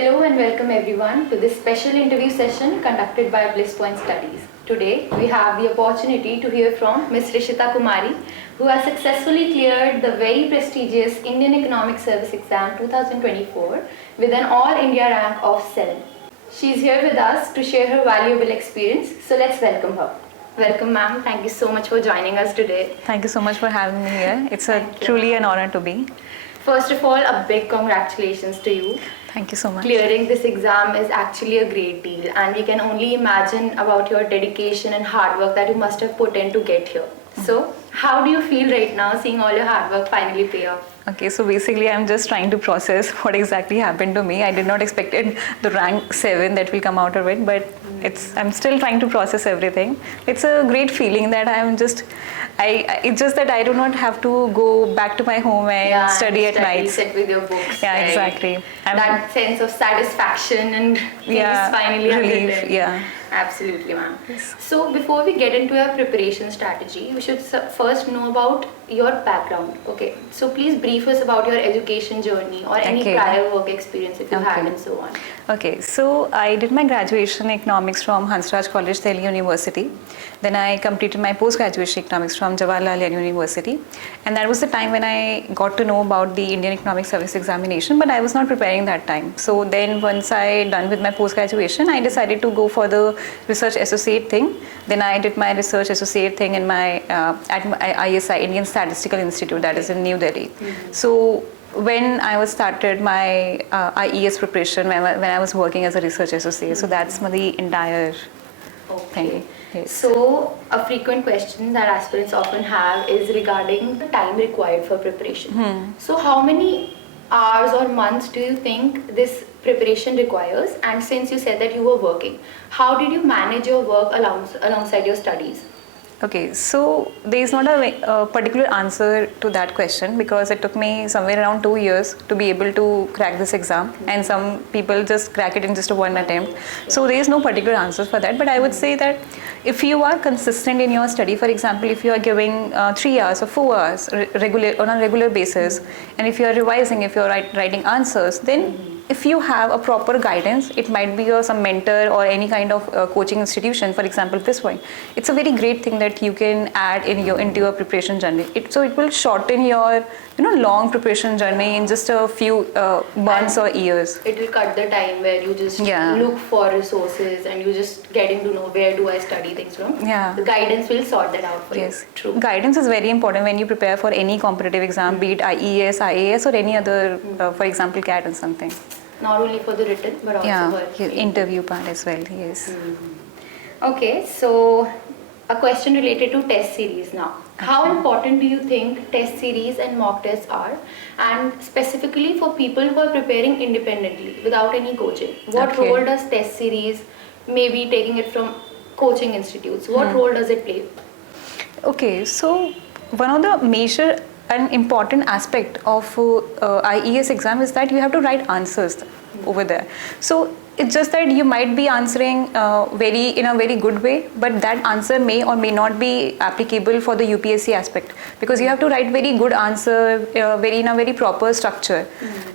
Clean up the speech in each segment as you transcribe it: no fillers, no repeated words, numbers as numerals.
Hello and welcome everyone to this special interview session conducted by Bliss Studies. Today we have the opportunity to hear from Ms. RISHITA KUMARI, who has successfully cleared the very prestigious Indian Economic Service Exam 2024 with an All India rank of 7. She is here with us to share her valuable experience, so let's welcome her. Welcome ma'am, thank you so much for joining us today. Thank you so much for having me here. It's truly an honor to be. First of all, a big congratulations to you. Thank you so much. Clearing this exam is actually a great deal, and we can only imagine about your dedication and hard work that you must have put in to get here. So, how do you feel right now seeing all your hard work finally pay off? Okay, so basically I'm just trying to process what exactly happened to me. I did not expect the rank 7 that will come out of it, but I'm still trying to process everything. It's a great feeling that it's just that I do not have to go back to my home and study at night. Sit with your books. Yeah, right? Exactly. That sense of satisfaction and finally relief. Yeah. Absolutely, ma'am. Yes. So before we get into your preparation strategy, we should first know about your background. Okay. So please brief us about your education journey or any prior work experience if you had and so on. Okay. So I did my graduation in economics from Hansraj College, Delhi University. Then I completed my post-graduation economics from Jawaharlal University. And that was the time when I got to know about the Indian Economic Service Examination, but I was not preparing that time. So then once I done with my post-graduation, I decided to go for the research associate thing. Then I did my research associate thing in my at my ISI, Indian Statistical Institute, that is in New Delhi. So when I was started my IES preparation, when I was working as a research associate, so that's the entire thing. Yes. So a frequent question that aspirants often have is regarding the time required for preparation. So how many hours or months do you think this preparation requires? And since you said that you were working, how did you manage your work alongside your studies? Okay, so there is not a particular answer to that question because it took me somewhere around 2 years to be able to crack this exam, and some people just crack it in just one attempt. So there is no particular answer for that, but I would say that if you are consistent in your study, for example, if you are giving 3 hours or 4 hours on a regular basis, and if you are revising, if you are writing answers, then if you have a proper guidance, it might be some mentor or any kind of coaching institution, for example, this one. It's a very great thing that you can add into your preparation journey. So it will shorten your long preparation journey in just a few months or years. It will cut the time where you just look for resources and you just getting to know where do I study things from. Yeah. The guidance will sort that out for you. True. Guidance is very important when you prepare for any competitive exam, be it IES, IAS or any other, for example, CAT and something. Not only for the written, but also for the interview part as well, yes. Okay, so a question related to test series now. How important do you think test series and mock tests are? And specifically for people who are preparing independently without any coaching. What role does test series, maybe taking it from coaching institutes, what role does it play? Okay, so one of the major an important aspect of IES exam is that you have to write answers over there. So it's just that you might be answering in a very good way, but that answer may or may not be applicable for the UPSC aspect because you have to write very good answer in a very proper structure.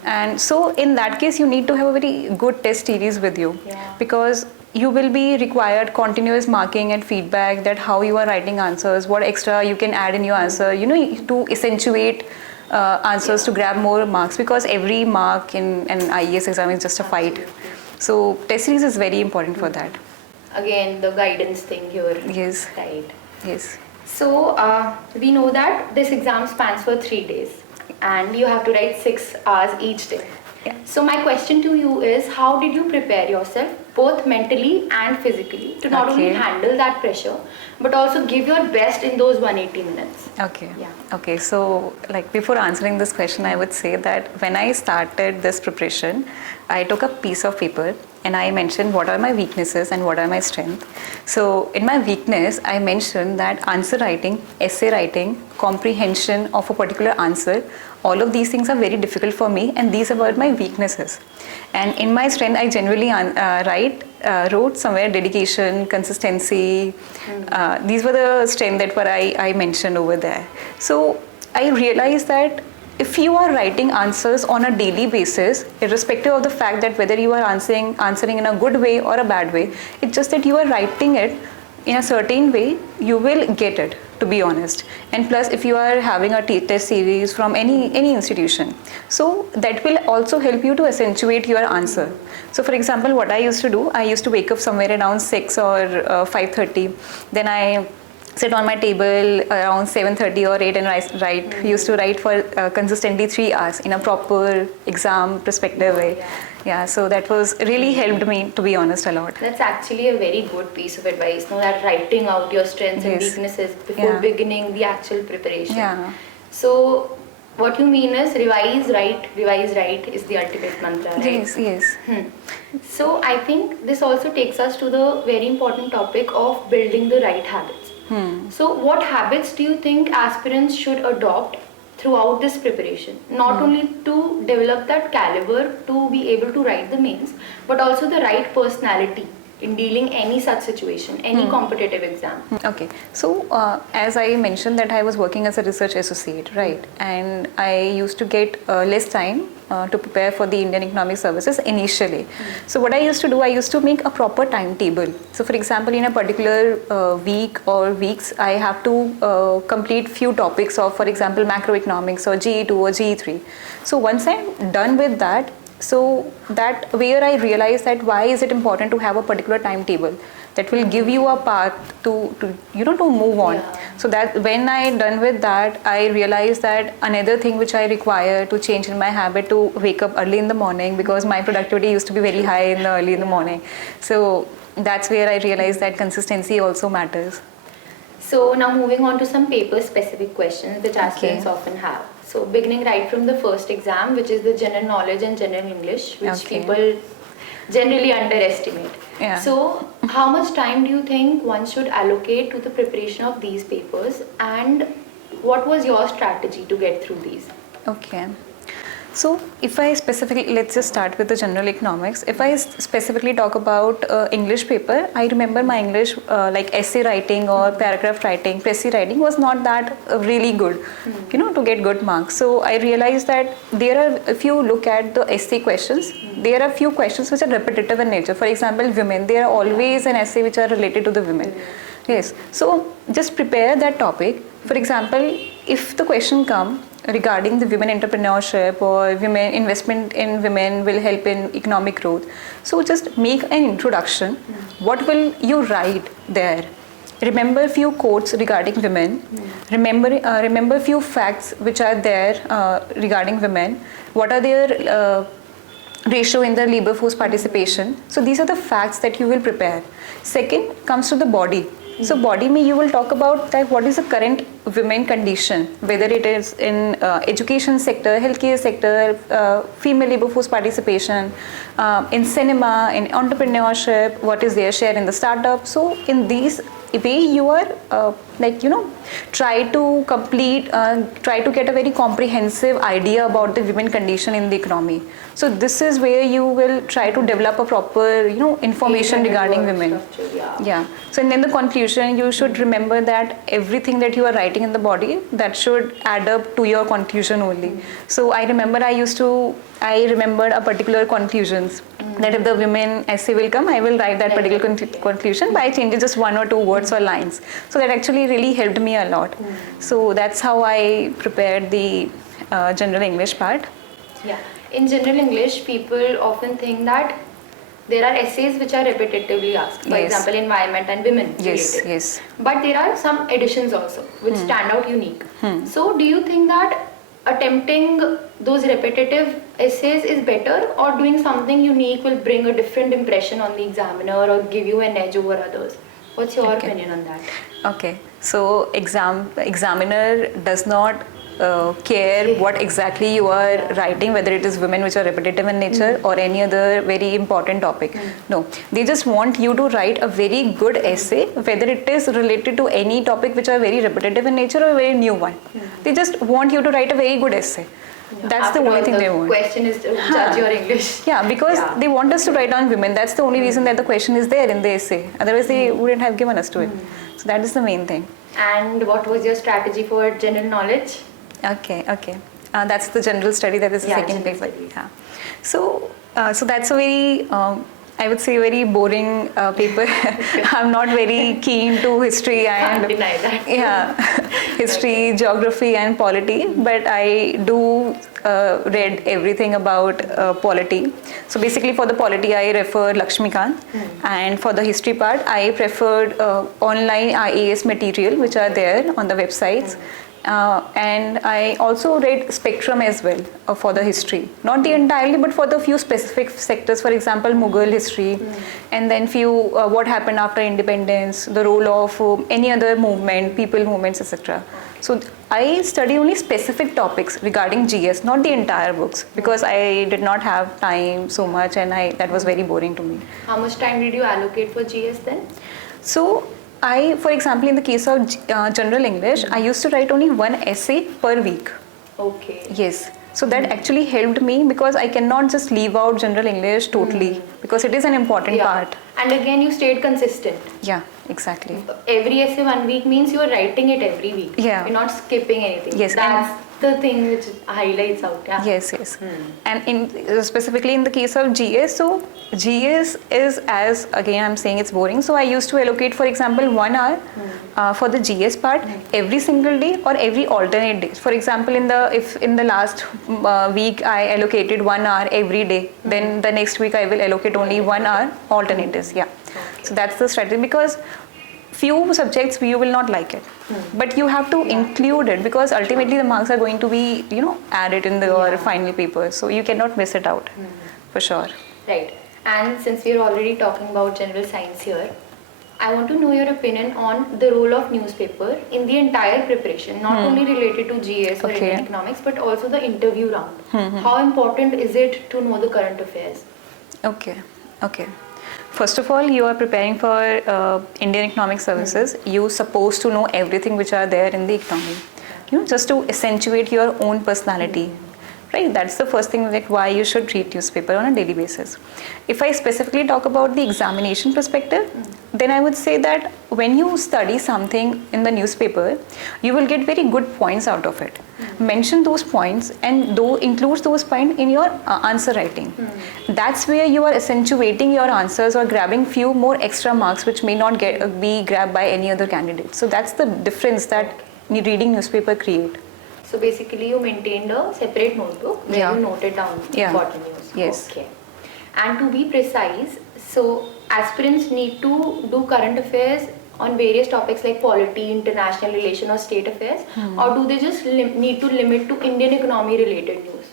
And so in that case, you need to have a very good test series with you because you will be required continuous marking and feedback that how you are writing answers, what extra you can add in your answer, to accentuate answers to grab more marks because every mark in an IES exam is just a fight. So test series is very important for that. Again, the guidance thing here. Yes. Right. Yes. So we know that this exam spans for 3 days and you have to write 6 hours each day. Yeah. So my question to you is, how did you prepare yourself both mentally and physically to not only handle that pressure but also give your best in those 180 minutes? Okay, so like before answering this question, I would say that when I started this preparation, I took a piece of paper and I mentioned what are my weaknesses and what are my strengths. So in my weakness, I mentioned that answer writing, essay writing, comprehension of a particular answer, all of these things are very difficult for me and these are my weaknesses. And in my strength, I generally wrote somewhere dedication, consistency. These were the strengths that I mentioned over there. So I realized that if you are writing answers on a daily basis, irrespective of the fact that whether you are answering in a good way or a bad way, it's just that you are writing it in a certain way, you will get it, to be honest. And plus, if you are having a test series from any institution, so that will also help you to accentuate your answer. So for example, what I used to do, I used to wake up somewhere around 6 or 5:30, then I sit on my table around 7:30 or 8 and write. Used to write for consistently 3 hours in a proper exam perspective way. Yeah, so that was really helped me, to be honest, a lot. That's actually a very good piece of advice, no, that writing out your strengths and weaknesses before beginning the actual preparation. Yeah. So what you mean is revise, write is the ultimate mantra, right? Yes. So I think this also takes us to the very important topic of building the right habits. So what habits do you think aspirants should adopt throughout this preparation? Not only to develop that caliber to be able to write the mains, but also the right personality in dealing any such situation, any competitive exam. Okay, so as I mentioned that I was working as a research associate, right? And I used to get less time to prepare for the Indian Economic Services initially. So what I used to do, I used to make a proper timetable. So for example, in a particular week or weeks, I have to complete few topics of, for example, macroeconomics or GE2 or GE3. So once I'm done with that, so that where I realized that why is it important to have a particular timetable that will give you a path to move on. So that when I done with that, I realized that another thing which I require to change in my habit to wake up early in the morning, because my productivity used to be very high in the early in the morning. So that's where I realized that consistency also matters. So now moving on to some paper specific questions which aspirants often have. So beginning right from the first exam, which is the general knowledge and general English, which people generally underestimate. So how much time do you think one should allocate to the preparation of these papers, and what was your strategy to get through these? Okay. So if I specifically, let's just start with the general economics. If I specifically talk about English paper, I remember my English like essay writing or paragraph writing, précis writing was not that really good, to get good marks. So I realized that there are, if you look at the essay questions, there are few questions which are repetitive in nature. For example, women, there are always an essay which are related to the women. Yes, so just prepare that topic. For example, if the question comes regarding the women entrepreneurship or women investment in women will help in economic growth, so just make an introduction. What will you write there? Remember a few quotes regarding women. Remember a few facts which are there regarding women. What are their ratio in the labor force participation? So these are the facts that you will prepare. Second comes to the body. So body me, you will talk about that what is the current women condition, whether it is in education sector, healthcare sector, female labor force participation, in cinema, in entrepreneurship, what is their share in the startup. So in these way you are try to get a very comprehensive idea about the women condition in the economy. So this is where you will try to develop a proper information regarding women. So and then the conclusion, you should remember that everything that you are writing in the body, that should add up to your conclusion only. So I remember I remembered a particular conclusions that if the women essay will come, I will write that particular conclusion by changing just 1 or 2 words or lines. So that actually really helped me a lot. So that's how I prepared the general English part. Yeah, in general English, people often think that there are essays which are repetitively asked. For example, environment and women related. Yes. But there are some additions also which stand out unique. So do you think that attempting those repetitive essays is better, or doing something unique will bring a different impression on the examiner or give you an edge over others? What's your opinion on that? Okay, so examiner does not care what exactly you are writing, whether it is women which are repetitive in nature or any other very important topic. No, they just want you to write a very good essay, whether it is related to any topic which are very repetitive in nature or a very new one. They just want you to write a very good essay. That's the only thing they want. The question is to judge your English. Yeah, because they want us to write on women. That's the only reason that the question is there in the essay. Otherwise, they wouldn't have given us to it. So that is the main thing. And what was your strategy for general knowledge? Okay. That's the general study. That is the second general paper. studies. Yeah. So that's a very, I would say, very boring paper. I'm not very keen to history and Can't deny that. history, geography, and polity. But I do read everything about polity. So basically, for the polity, I refer Lakshmikant, and for the history part, I preferred online IES material, which are there on the websites. And I also read spectrum as well for the history, not the entirely, but for the few specific sectors. For example, Mughal history, and then few what happened after independence, the role of any other movement, people movements, etc. So I study only specific topics regarding GS, not the entire books, because I did not have time so much, and that was very boring to me. How much time did you allocate for GS then? So for example, in the case of general English, I used to write only one essay per week. Okay. Yes. So that actually helped me, because I cannot just leave out general English totally, because it is an important part. And again, you stayed consistent. Yeah, exactly. Every essay 1 week means you are writing it every week. Yeah. You're not skipping anything. Yes, That's the thing which highlights out. Yeah. Yes. And specifically in the case of GS, so GS is, as again I'm saying, it's boring. So I used to allocate, for example, 1 hour for the GS part every single day or every alternate day. For example, if in the last week I allocated 1 hour every day, then the next week I will allocate only 1 hour alternate days. Yeah. So that's the strategy, because few subjects you will not like it, but you have to include it, because ultimately the marks are going to be added in your final paper, so you cannot miss it out for sure. Right. And since we are already talking about general science here, I want to know your opinion on the role of newspaper in the entire preparation, not only related to GS or Indian economics, but also the interview round. How important is it to know the current affairs? Okay. First of all, you are preparing for Indian Economic Services. You're supposed to know everything which are there in the economy, just to accentuate your own personality. Right? That's the first thing, like why you should read newspaper on a daily basis. If I specifically talk about the examination perspective, then I would say that when you study something in the newspaper, you will get very good points out of it. Mention those points and include those points in your answer writing. That's where you are accentuating your answers or grabbing few more extra marks which may not be grabbed by any other candidate. So that's the difference that reading newspaper create. So basically you maintained a separate notebook where you noted down important news. Yes. Okay. And to be precise, so aspirants need to do current affairs on various topics like polity, international relation or state affairs, or do they just need to limit to Indian economy related news?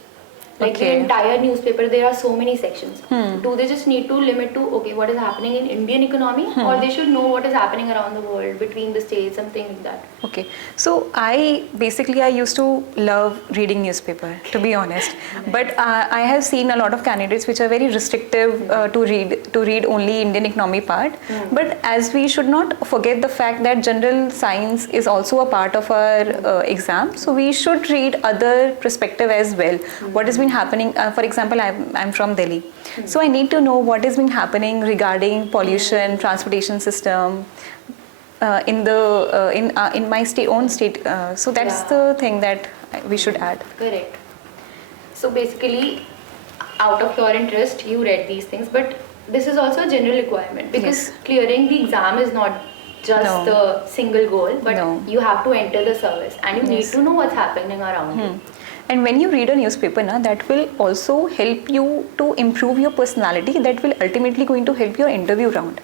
Like the entire newspaper, there are so many sections. Do they just need to limit to, what is happening in Indian economy, or they should know what is happening around the world, between the states, something like that? Okay. So I used to love reading newspaper, to be honest. But I have seen a lot of candidates which are very restrictive to read only Indian economy part. But as we should not forget the fact that general science is also a part of our exam. So we should read other perspective as well. What has been happening, for example, I'm from Delhi, so I need to know what has been happening regarding pollution, transportation system in my own state. So that's the thing that we should add. Correct. So basically, out of your interest, you read these things, but this is also a general requirement, because clearing the exam is not just a single goal, but you have to enter the service and you need to know what's happening around you. And when you read a newspaper, that will also help you to improve your personality. That will ultimately going to help your interview round.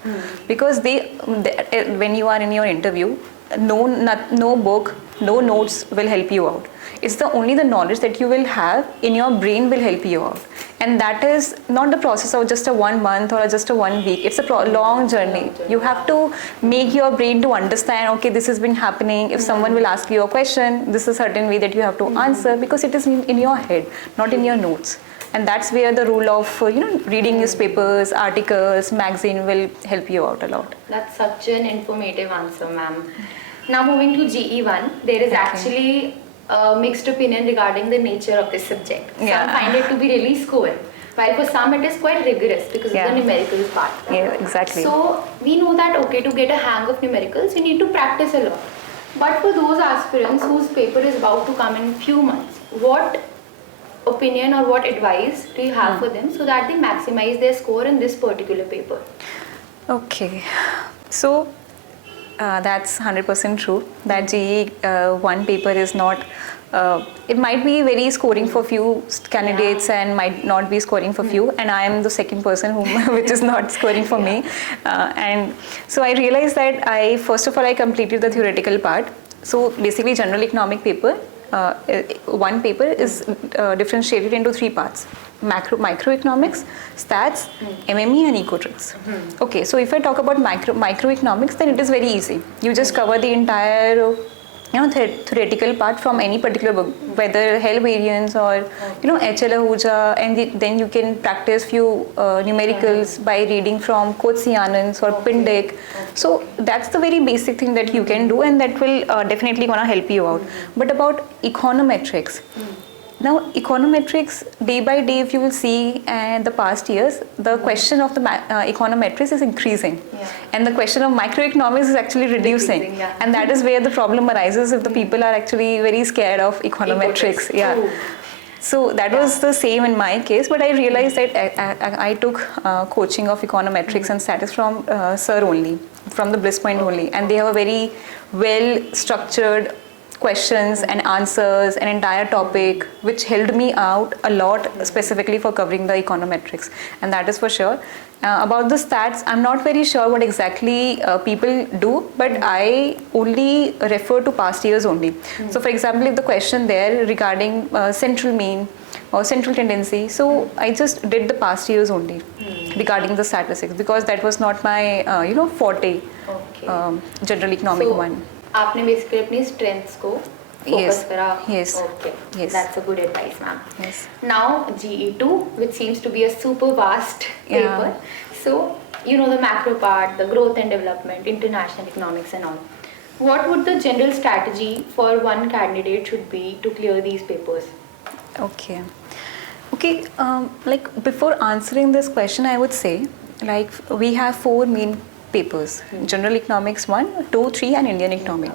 Because when you are in your interview, no book, no notes will help you out. It's only the knowledge that you will have in your brain will help you out. And that is not the process of just a 1 month or just a 1 week. It's a long journey. You have to make your brain to understand, okay, this has been happening. If someone will ask you a question, this is a certain way that you have to answer, because it is in your head, not in your notes. And that's where the role of reading newspapers, articles, magazine will help you out a lot. That's such an informative answer, ma'am. Now moving to GE1, there is actually a mixed opinion regarding the nature of this subject. Some find it to be really school, while for some it is quite rigorous because of the numericals part. Yeah, exactly. So we know that to get a hang of numericals, you need to practice a lot. But for those aspirants whose paper is about to come in few months, what opinion or what advice do you have for them so that they maximize their score in this particular paper? Okay, so that's 100% true that GE one paper is not. It might be very scoring for few candidates and might not be scoring for few, and I am the second person which is not scoring for me. And so I realized that first of all I completed the theoretical part. So basically general economic paper, one paper is differentiated into three parts: microeconomics, stats, MME and economics. Okay, so if I talk about microeconomics, then it is very easy. You just cover the entire theoretical part from any particular book, whether Hell variance or HL Ahuja, and then you can practice few numericals by reading from Kotsianans or Pindyck. So that's the very basic thing that you can do, and that will definitely gonna help you out. But about econometrics, now econometrics, day by day, if you will see the past years, the question of the econometrics is increasing, and the question of microeconomics is actually reducing, and that is where the problem arises if the people are actually very scared of econometrics. So that was the same in my case, but I realized that I took coaching of econometrics and status from Sir only, from the Bliss Point only, and they have a very well structured questions and answers, an entire topic, which helped me out a lot specifically for covering the econometrics, and that is for sure. About the stats, I'm not very sure what exactly people do, but I only refer to past years only. So for example, if the question there regarding central mean or central tendency, so I just did the past years only regarding the statistics, because that was not my forte. General economic one. आपने basically अपनी strengths को focus करा. Yes. Okay. Yes. That's a good advice, ma'am. Yes. Now GE2, which seems to be a super vast paper. So the macro part, the growth and development, international economics and all. What would the general strategy for one candidate should be to clear these papers? Okay. Like before answering this question, I would say like we have four main papers: General Economics 1, 2, 3 and Indian Economic.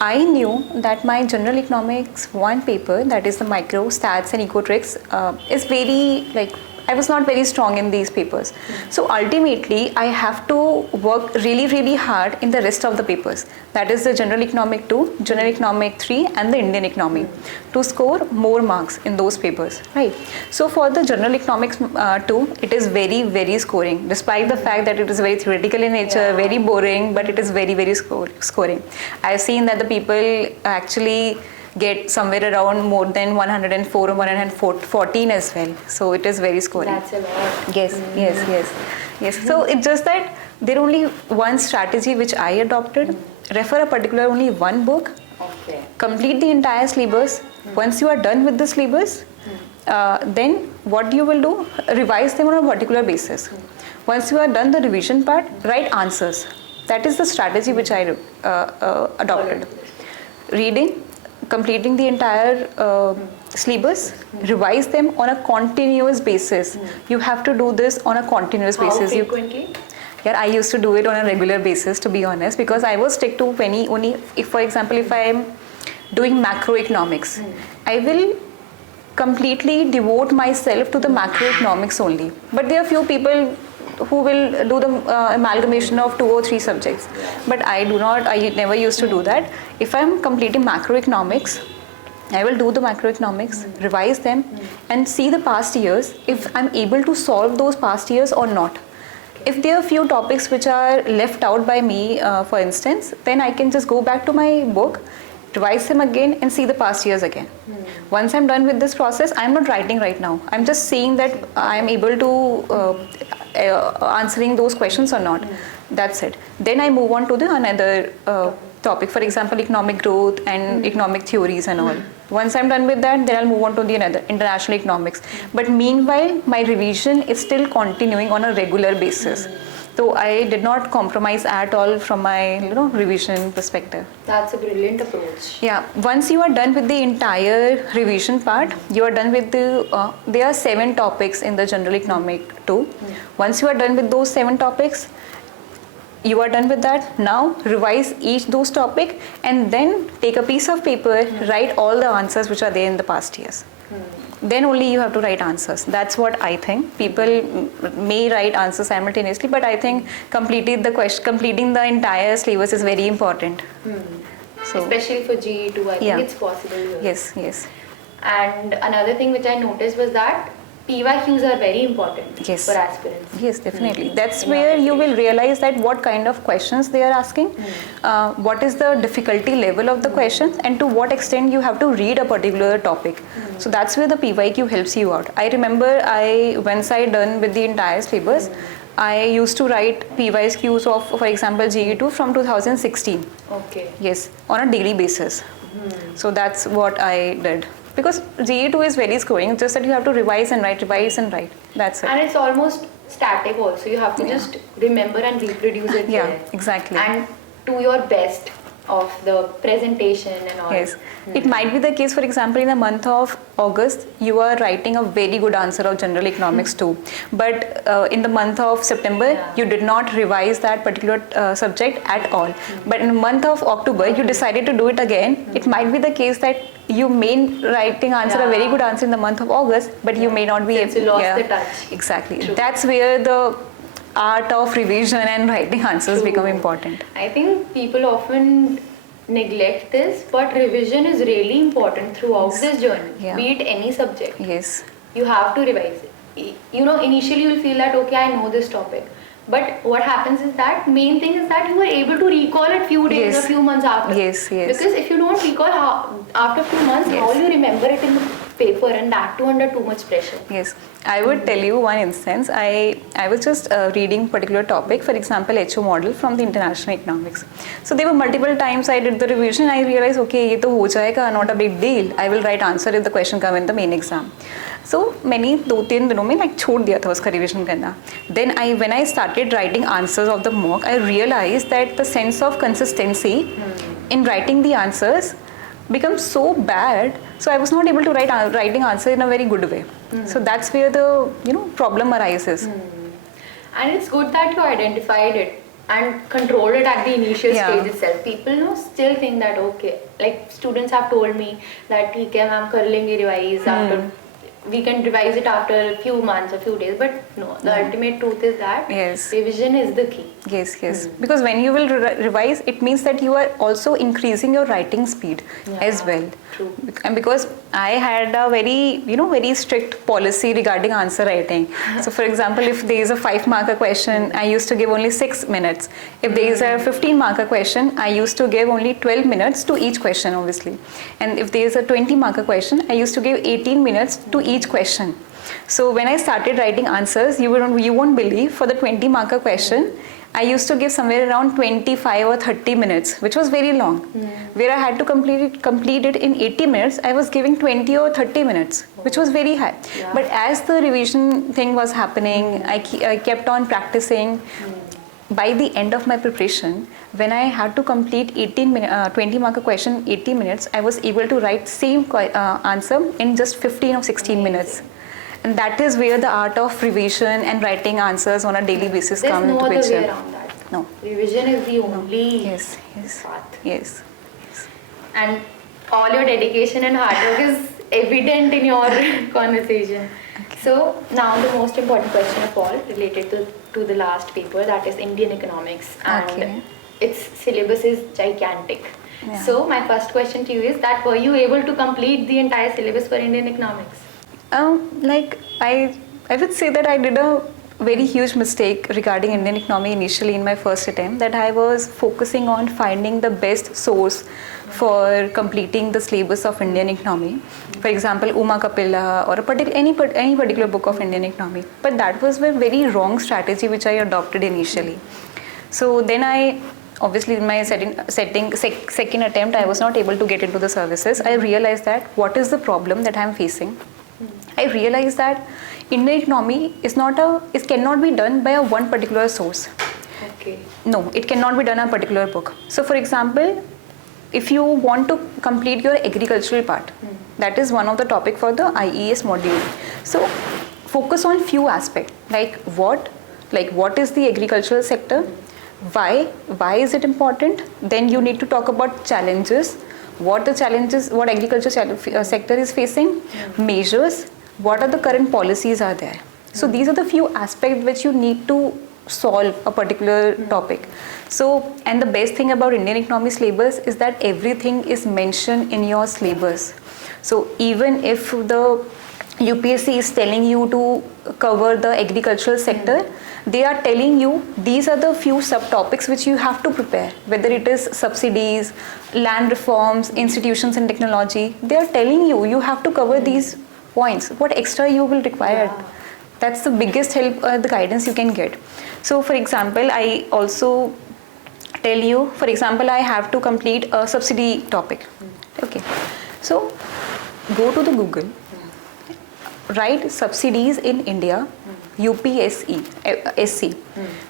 I knew that my General Economics 1 paper, that is the micro, stats and economics, is very I was not very strong in these papers. So ultimately, I have to work really, really hard in the rest of the papers. That is the General Economic 2, General Economic 3 and the Indian Economic, to score more marks in those papers, right? So for the General Economics 2, it is very, very scoring, despite the fact that it is very theoretical in nature, very boring, but it is very, very scoring. I have seen that the people actually get somewhere around more than 104 or 114 as well. So it is very scoring. That's a lot. Yes. So it's just that there only one strategy which I adopted: refer a particular only one book, complete the entire syllabus. Once you are done with the syllabus, then what you will do? Revise them on a particular basis. Once you are done the revision part, write answers. That is the strategy which I adopted. Reading, completing the entire syllabus, revise them on a continuous basis. You have to do this on a continuous basis. How frequently? I used to do it on a regular basis, to be honest, because I was stick to only if, for example, if I am doing macroeconomics, I will completely devote myself to the macroeconomics only. But there are few people who will do the amalgamation of 2 or 3 subjects, but I never used to do that. If I'm completing macroeconomics, I will do the macroeconomics, revise them and see the past years if I'm able to solve those past years or not. If there are few topics which are left out by me, for instance, then I can just go back to my book, revise them again and see the past years again. Once I'm done with this process, I'm not writing right now. I'm just seeing that I'm able to answering those questions or not. That's it. Then I move on to the another topic, for example, economic growth and economic theories and all. Once I'm done with that, then I'll move on to the another, international economics. But meanwhile, my revision is still continuing on a regular basis. So I did not compromise at all from my revision perspective. That's a brilliant approach. Yeah, once you are done with the entire revision part, you are done with the, there are 7 topics in the General Economic 2. Once you are done with those 7 topics, you are done with that. Now revise each those topic and then take a piece of paper, write all the answers which are there in the past years. Then only you have to write answers. That's what I think. People may write answers simultaneously, but I think completing the entire syllabus is very important. So, especially for GE2, I think it's possible here. Yes, yes. And another thing which I noticed was that PYQs are very important for aspirants. Yes, definitely. That's where you will realize that what kind of questions they are asking, what is the difficulty level of the questions, and to what extent you have to read a particular topic. So that's where the PYQ helps you out. I remember once I done with the entire syllabus, I used to write PYQs of, for example, GE2 from 2016. Okay. Yes, on a daily basis. So that's what I did. Because GE2 is very scoring, just that you have to revise and write. That's it. And it's almost static also. You have to just remember and reproduce it there. Exactly. And do your best of the presentation and all. Yes. It might be the case, for example, in the month of August, you are writing a very good answer of general economics too. But in the month of September, you did not revise that particular subject at all. But in the month of October, you decided to do it again. It might be the case that you may writing answer a very good answer in the month of August, but you may not be able to. You lost the touch. Exactly. True. That's where the art of revision and writing answers become important. I think people often neglect this, but revision is really important throughout this journey, be it any subject. Yes. You have to revise it. You know, initially you will feel that, okay, I know this topic. But what happens is that main thing is that you are able to recall it few days or few months after. Yes. Because if you don't recall after few months, how will you remember it in the paper, and that too under too much pressure? Yes. I would tell you one instance. I was just reading particular topic, for example, HO model from the international economics. So there were multiple times I did the revision. I realized, okay, ये तो हो जाएगा, not a big deal. I will write answer if the question come in the main exam. So मैंने 2-3 दिनों में like छोड़ दिया था उसका revision करना. Then when I started writing answers of the mock, I realized that the sense of consistency in writing the answers becomes so bad. So I was not able to writing answer in a very good way. So that's where the problem arises. And it's good that you identified it and controlled it at the initial stage itself. People still think that, okay, like students have told me that ठीक है ma'am कर लेंगे revise after. We can revise it after a few months, a few days, but no, the ultimate truth is that revision is the key. Yes. Because when you will revise, it means that you are also increasing your writing speed as well. True. And because I had a very strict policy regarding answer writing. So for example, if there is a 5-marker question, I used to give only 6 minutes. If there is a 15-marker question, I used to give only 12 minutes to each question, obviously. And if there is a 20-marker question, I used to give 18 minutes to each question. So when I started writing answers, you won't believe, for the 20-marker question, I used to give somewhere around 25 or 30 minutes, which was very long. Where I had to complete it in 80 minutes, I was giving 20 or 30 minutes, which was very high. But as the revision thing was happening, I kept on practicing. By the end of my preparation, when I had to complete 20-marker question 80 minutes, I was able to write same answer in just 15 or 16 minutes. And that is where the art of revision and writing answers on a daily basis come into picture. There's no other way around that. No. Revision is the only path. Yes. And all your dedication and hard work is evident in your conversation. Okay. So now the most important question of all, related to the last paper, that is Indian economics, and its syllabus is gigantic. So my first question to you is that, were you able to complete the entire syllabus for Indian economics? I would say that I did a very huge mistake regarding Indian economy initially in my first attempt, that I was focusing on finding the best source for completing the syllabus of Indian economy. For example, Uma Kapila or any particular book of Indian economy. But that was a very wrong strategy which I adopted initially. So then obviously in my second attempt, I was not able to get into the services. I realized that what is the problem that I am facing. I realized that Indian economy it cannot be done by one particular source. Okay. No, it cannot be done on a particular book. So for example, if you want to complete your agricultural part, that is one of the topic for the IES module. So focus on few aspects, like what is the agricultural sector, Why is it important? Then you need to talk about challenges, what agriculture sector is facing, measures, what are the current policies are there. So these are the few aspects which you need to solve a particular topic. So, and the best thing about Indian economic syllabus is that everything is mentioned in your syllabus. So even if the UPSC is telling you to cover the agricultural sector, they are telling you these are the few subtopics which you have to prepare, whether it is subsidies, land reforms, institutions and technology. They are telling you have to cover these points. What extra you will require? That's the biggest help, the guidance you can get. So for example, I also tell you, for example, I have to complete a subsidy topic. Okay, so go to the Google, write subsidies in India, UPSC, SC.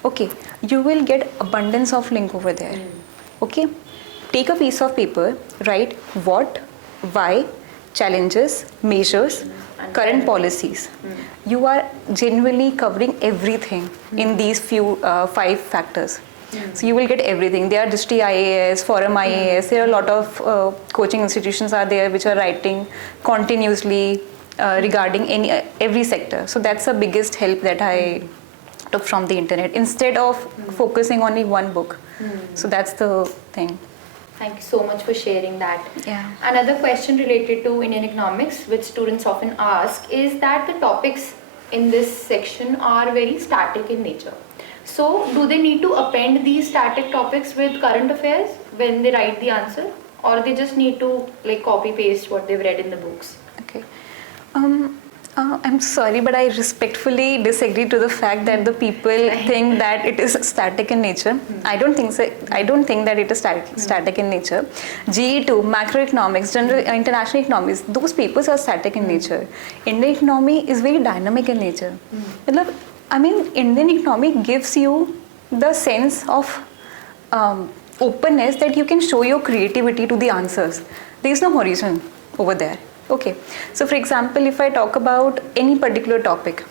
Okay, you will get abundance of link over there. Okay, take a piece of paper, write what, why, challenges, measures, current policies. You are genuinely covering everything in these few 5 factors. So you will get everything. There are Drishthi IAS, Forum IAS. There are a lot of coaching institutions are there which are writing continuously regarding every sector. So that's the biggest help that I took from the internet instead of focusing only one book. So that's the thing. Thank you so much for sharing that. Yeah. Another question related to Indian economics, which students often ask, is that the topics in this section are very static in nature. So, do they need to append these static topics with current affairs when they write the answer, or they just need to like copy paste what they've read in the books? Okay. I'm sorry, but I respectfully disagree to the fact that the people think that it is static in nature. I don't think so. I don't think that it is static in nature. GE2, macroeconomics, general international economics, those papers are static in nature. Indian economy is very dynamic in nature. I mean, Indian economy gives you the sense of openness that you can show your creativity to the answers. There is no horizon over there. Okay, so for example, if I talk about any particular topic,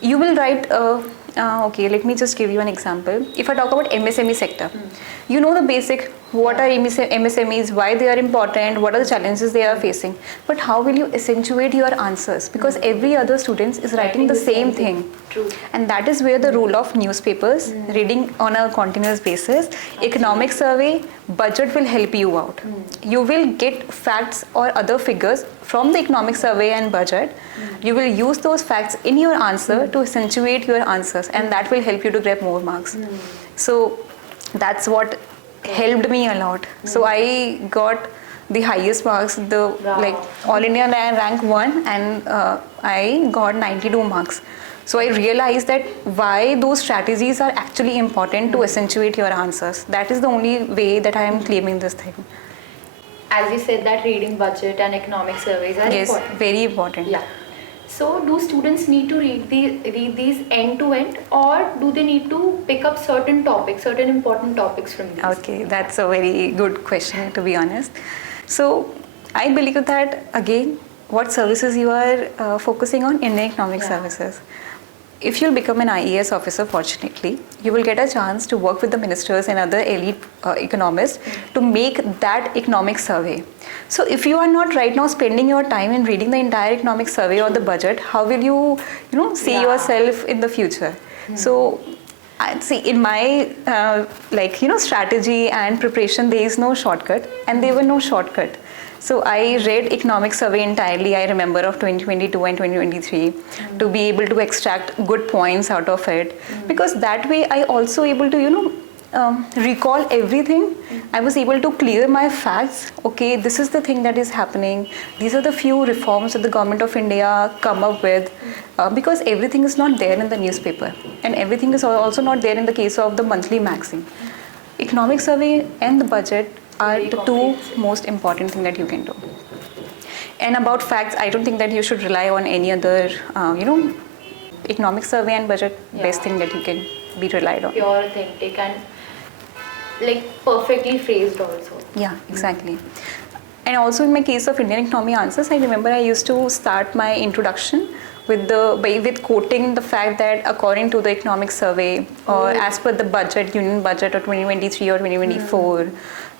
you will write, okay, let me just give you an example. If I talk about MSME sector, you know the basic, what are MSMEs, why they are important, what are the challenges they are facing. But how will you accentuate your answers? Because every other student is writing the same thing. True. And that is where the role of newspapers, reading on a continuous basis, economic survey, budget will help you out. You will get facts or other figures from the economic survey and budget. You will use those facts in your answer to accentuate your answers, and that will help you to get more marks. So that's what helped me a lot. So I got the highest marks, like All India rank 1, and I got 92 marks. So I realized that why those strategies are actually important to accentuate your answers. That is the only way that I am claiming this thing. As you said that reading budget and economic surveys are important. Yes, very important. Yeah. So do students need to read these end to end, or do they need to pick up certain topics, certain important topics from these? Okay, that's a very good question, to be honest. So I believe that, again, what services you are focusing on? Indian economic services. If you'll become an IES officer, fortunately, you will get a chance to work with the ministers and other elite economists to make that economic survey. So if you are not right now spending your time in reading the entire economic survey or the budget, how will you, see yourself in the future? So see, in my strategy and preparation, there is no shortcut, and there were no shortcut. So I read economic survey entirely, I remember, of 2022 and 2023 to be able to extract good points out of it. Because that way I also able to, recall everything. I was able to clear my facts. Okay, this is the thing that is happening. These are the few reforms that the government of India come up with. Because everything is not there in the newspaper. And everything is also not there in the case of the monthly magazine. Economic survey and the budget are the two most important things that you can do. And about facts, I don't think that you should rely on any other, economic survey and budget, best thing that you can be relied on. Pure, authentic, and like perfectly phrased also. Yeah, exactly. And also in my case of Indian economy answers, I remember I used to start my introduction with quoting the fact that according to the economic survey or as per the budget, union budget of 2023 or 2024,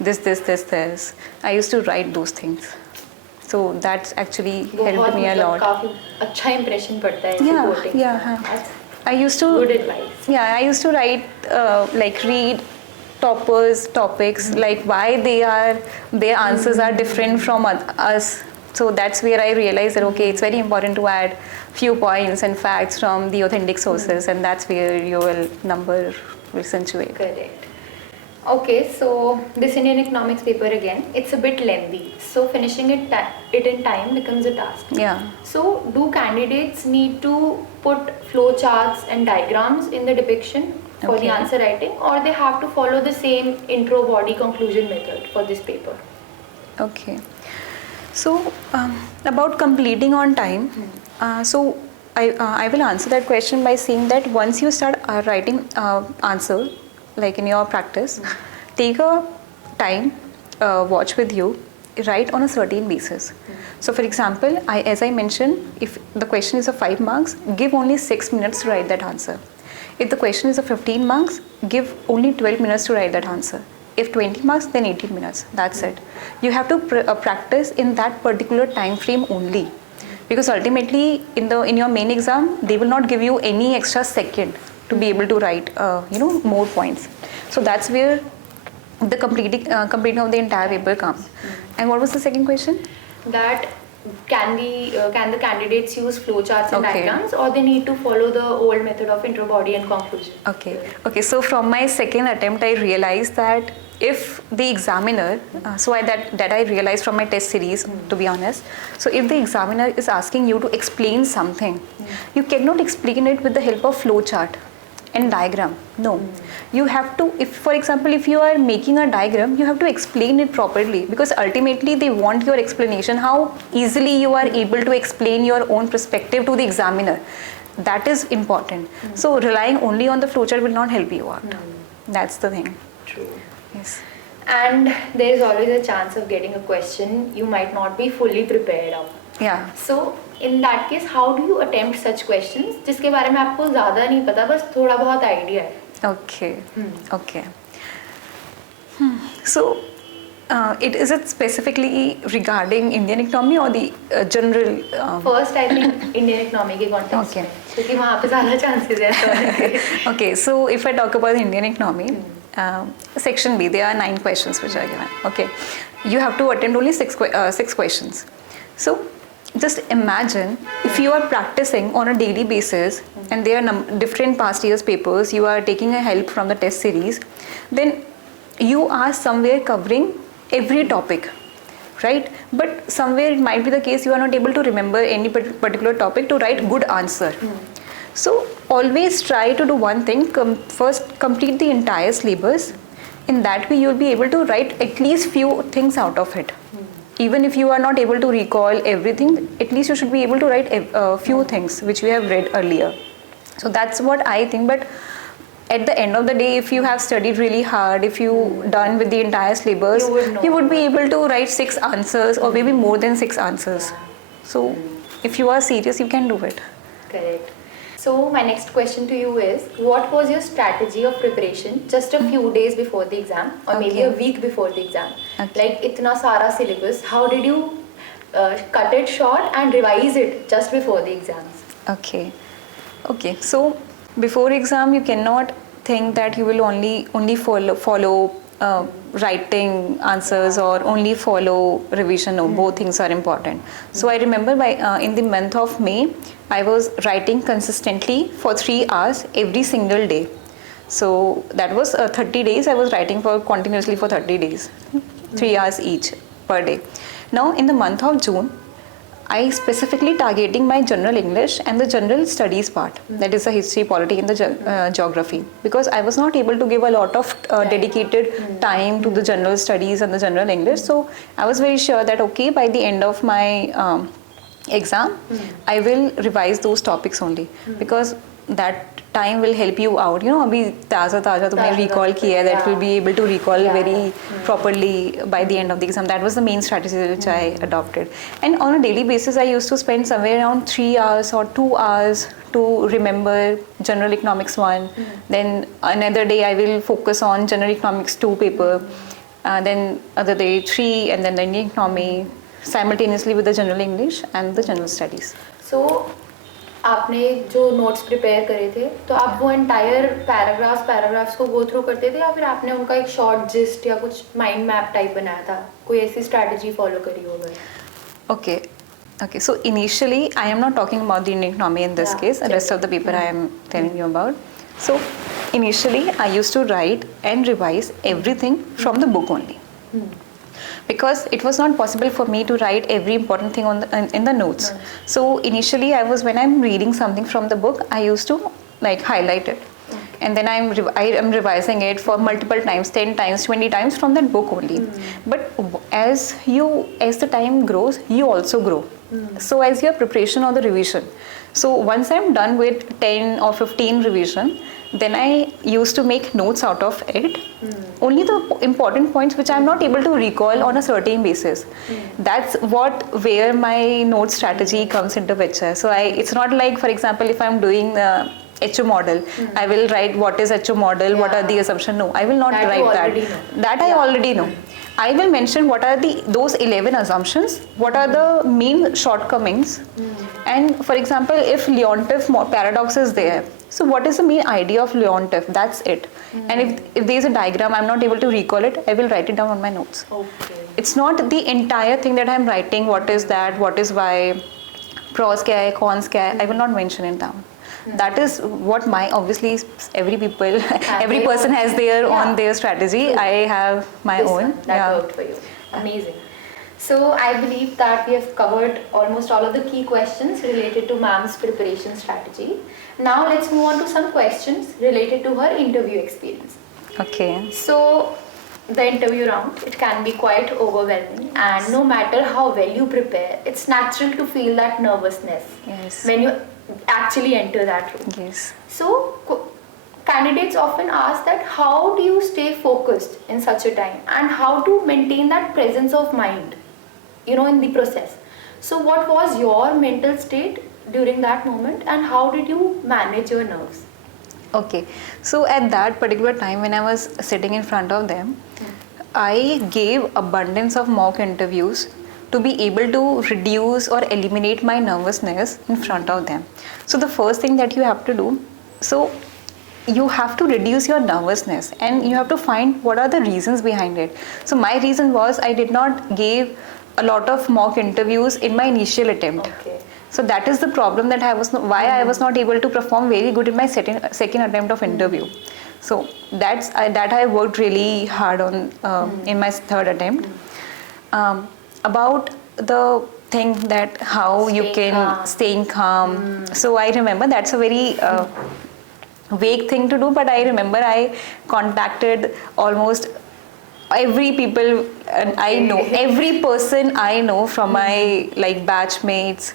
this. I used to write those things. So that's actually helped me a lot. काफी अच्छा impression पड़ता है ऐसे quoting. I used to. Good advice. Yeah, I used to write read toppers topics, like why their answers are different from us. So that's where I realized that okay, it's very important to add few points and facts from the authentic sources, and that's where your number will accentuate. Correct. Okay, so this Indian economics paper again, it's a bit lengthy. So finishing it in time becomes a task. Yeah. So do candidates need to put flowcharts and diagrams in the depiction for the answer writing, or they have to follow the same intro, body, conclusion method for this paper? Okay. So about completing on time, so I will answer that question by saying that once you start writing answer, like in your practice, take a time, watch with you, write on a certain basis. So for example, as I mentioned, if the question is of 5 marks, give only 6 minutes to write that answer. If the question is of 15 marks, give only 12 minutes to write that answer. If 20 marks, then 18 minutes. That's it. You have to practice in that particular time frame only, because ultimately in your main exam, they will not give you any extra second to be able to write more points. So that's where the completing of the entire paper comes. And what was the second question? That can the candidates use flowcharts and diagrams, or they need to follow the old method of intro, body and conclusion? Okay. So from my second attempt, I realized that if the examiner, that I realized from my test series, to be honest. So if the examiner is asking you to explain something, you cannot explain it with the help of flowchart and diagram. No, you have to, for example, if you are making a diagram, you have to explain it properly, because ultimately they want your explanation, how easily you are able to explain your own perspective to the examiner. That is important. So relying only on the flowchart will not help you out. That's the thing. True. Yes. And there is always a chance of getting a question you might not be fully prepared of. Yeah. So in that case, how do you attempt such questions जिसके बारे में आपको ज़्यादा नहीं पता, बस थोड़ा बहुत idea है? Okay. So is it specifically regarding Indian economy or the general? First, I think Indian economy के context में, क्योंकि वहाँ पे ज़्यादा chances हैं. Okay, so if I talk about the Indian economy, section B, there are 9 questions which are given. Okay, you have to attempt only 6 questions. So just imagine if you are practicing on a daily basis and there are different past years papers, you are taking a help from the test series, then you are somewhere covering every topic, right? But somewhere it might be the case you are not able to remember any particular topic to write good answer. So always try to do one thing, first complete the entire syllabus. In that way you will be able to write at least few things out of it. Even if you are not able to recall everything, at least you should be able to write a few things which you have read earlier. So that's what I think. But at the end of the day, if you have studied really hard, if you done with the entire syllabus, you would be able to write 6 answers or maybe more than 6 answers. So if you are serious, you can do it. Correct. So my next question to you is, what was your strategy of preparation just a few days before the exam, or maybe a week before the exam? Like itna sara syllabus, how did you cut it short and revise it just before the exams? Okay. So before exam, you cannot think that you will only follow writing answers or only follow revision. No, both things are important. So I remember in the month of May, I was writing consistently for 3 hours every single day. So that was 30 days. I was writing continuously for 30 days, 3 hours each per day. Now in the month of June, I specifically targeting my general English and the general studies part, that is the history, polity and the geography, because I was not able to give a lot of dedicated time to the general studies and the general English. So I was very sure that okay, by the end of my exam, I will revise those topics only, because that time will help you out. अभी ताज़ा ताज़ा तुमने recall किया है, that will be able to recall very properly by the end of the exam. That was the main strategy which I adopted. And on a daily basis, I used to spend somewhere around 3 hours or 2 hours to remember General Economics 1. Then another day I will focus on General Economics 2 paper. Then other day 3, and then the Indian economy simultaneously with the General English and the General Studies. So आपने जो notes prepare करे थे, तो आप वो entire paragraphs को go through करते थे, या फिर आपने उनका एक शॉर्ट जिस्ट या कुछ माइंड मैप टाइप बनाया था? कोई ऐसी स्ट्रैटेजी फॉलो करी होगा? Okay, so initially I am not talking about the Indian economy in this case, the rest of the paper I am telling you about. So initially I used to write and revise everything from the book only. Because it was not possible for me to write every important thing in the notes. So initially when I'm reading something from the book, I used to like highlight it. And then I am revising it for multiple times, 10 times, 20 times from that book only. But as the time grows, you also grow. So as your preparation or the revision. So once I'm done with 10 or 15 revision, then I used to make notes out of it. Only the important points which I'm not able to recall on a certain basis. That's where my note strategy comes into picture. So it's not like, for example, if I'm doing HO model, I will write what is HO model, what are the assumptions. No, I will not write that. That I already know. I will mention what are those 11 assumptions, what are the main shortcomings, and for example, if Leontief paradox is there, so what is the main idea of Leontief? That's it. And if there is a diagram, I'm not able to recall it, I will write it down on my notes. Okay. It's not the entire thing that I'm writing, what is that, what is why, pros kya hai, cons kya hai, I will not mention it down. That is what obviously every person has their own their strategy. True. I have my own. That worked for you. Amazing. So I believe that we have covered almost all of the key questions related to ma'am's preparation strategy. Now let's move on to some questions related to her interview experience. Okay. So the interview round, it can be quite overwhelming, and no matter how well you prepare, it's natural to feel that nervousness when you actually enter that room. Yes. So candidates often ask that how do you stay focused in such a time, and how to maintain that presence of mind, in the process. So what was your mental state during that moment, and how did you manage your nerves? Okay, so at that particular time when I was sitting in front of them, I gave abundance of mock interviews to be able to reduce or eliminate my nervousness in front of them. So the first thing that you have to do, so you have to reduce your nervousness and you have to find what are the reasons behind it. So my reason was I did not give a lot of mock interviews in my initial attempt. Okay. So that is the problem that I was not able to perform very good in my second attempt of interview. So that I worked really hard on in my third attempt. About the thing that how you can staying calm. So I remember that's a very vague thing to do, but I remember I contacted almost every people and I know, every person I know from my batchmates,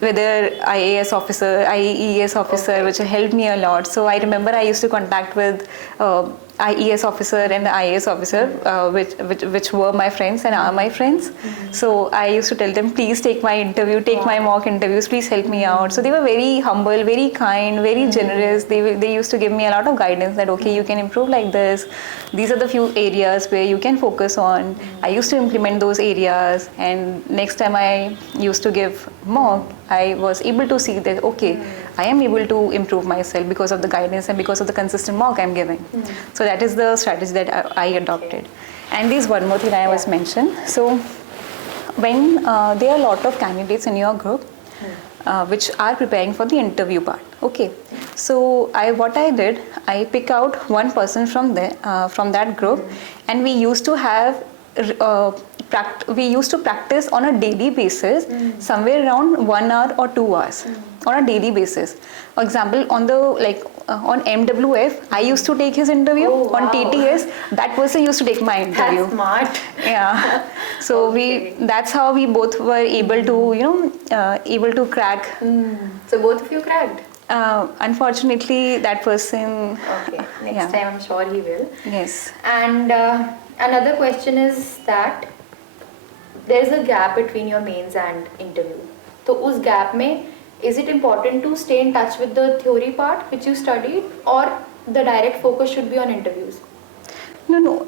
whether IAS officer, IES officer, which helped me a lot. So I remember I used to contact with IES officer and the IAS officer, which were my friends and are my friends. So I used to tell them, please take my interview, take my mock interviews, please help me out. So they were very humble, very kind, very generous. They used to give me a lot of guidance that, okay, you can improve like this. These are the few areas where you can focus on. I used to implement those areas, and next time I used to give mock, I was able to see that, okay, I am able to improve myself because of the guidance and because of the consistent mock I'm giving. So that is the strategy that I adopted. And there's one more thing I was mentioned. So when there are a lot of candidates in your group which are preparing for the interview part, okay. So what I did, I pick out one person from that group, and we used to have practice on a daily basis, somewhere around 1 hour or 2 hours on a daily basis. For example, on on MWF, I used to take his interview. On TTS, that person used to take my interview. That's smart. Yeah. So that's how we both were able to, able to crack. So both of you cracked? Unfortunately, that person. Okay, next Yeah. time I'm sure he will. Yes. And another question is that there is a gap between your mains and interview. So उस gap में is it important to stay in touch with the theory part which you studied, or the direct focus should be on interviews? No, no.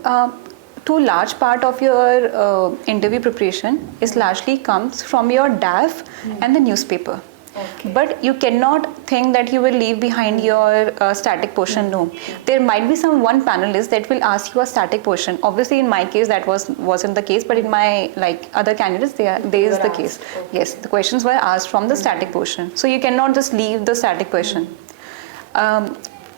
To large part of your interview preparation is largely comes from your DAF and the newspaper. Okay. But you cannot think that you will leave behind your static portion. No, there might be some one panelist that will ask you a static portion. Obviously, in my case, that wasn't the case. But in my like other candidates, there is the case. Okay. Yes, the questions were asked from the static portion. So you cannot just leave the static portion.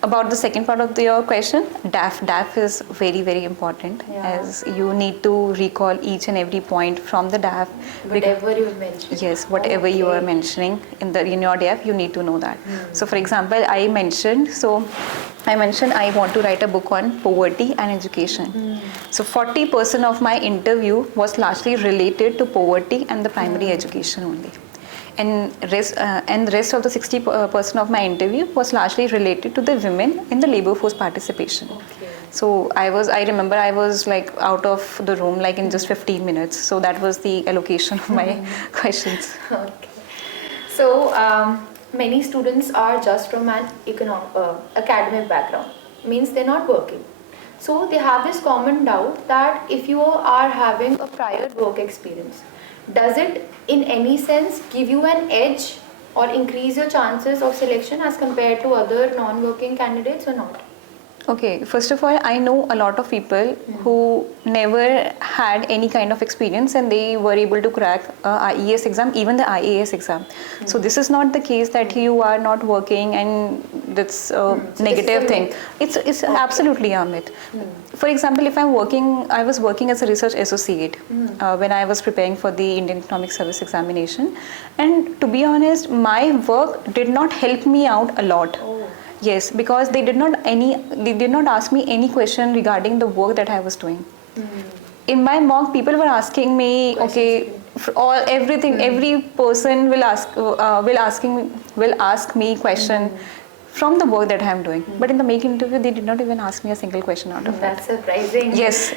About the second part of your question, DAF is very, very important, as you need to recall each and every point from the DAF. Whatever you mentioned. Yes, whatever you are mentioning in your DAF, you need to know that. So, for example, I mentioned I want to write a book on poverty and education. So, 40% of my interview was largely related to poverty and the primary education only. And the rest of the 60% of my interview was largely related to the women in the labor force participation. Okay. So I remember I was like out of the room like in just 15 minutes. So that was the allocation of my questions. Okay. So many students are just from an academic background, means they're not working. So they have this common doubt that if you are having a prior work experience, does it in any sense give you an edge or increase your chances of selection as compared to other non-working candidates or not? Okay, first of all, I know a lot of people who never had any kind of experience and they were able to crack IES exam, even the IAS exam. So this is not the case that you are not working and that's a negative thing. It's absolutely a myth. For example, if I was working as a research associate when I was preparing for the Indian Economic Service examination, and to be honest, my work did not help me out a lot. Yes, because they did not ask me any question regarding the work that I was doing. In my mock, people were asking me, okay, everything. Every person will ask me question from the work that I am doing. But in the make interview, they did not even ask me a single question out of it. That's surprising. Yes.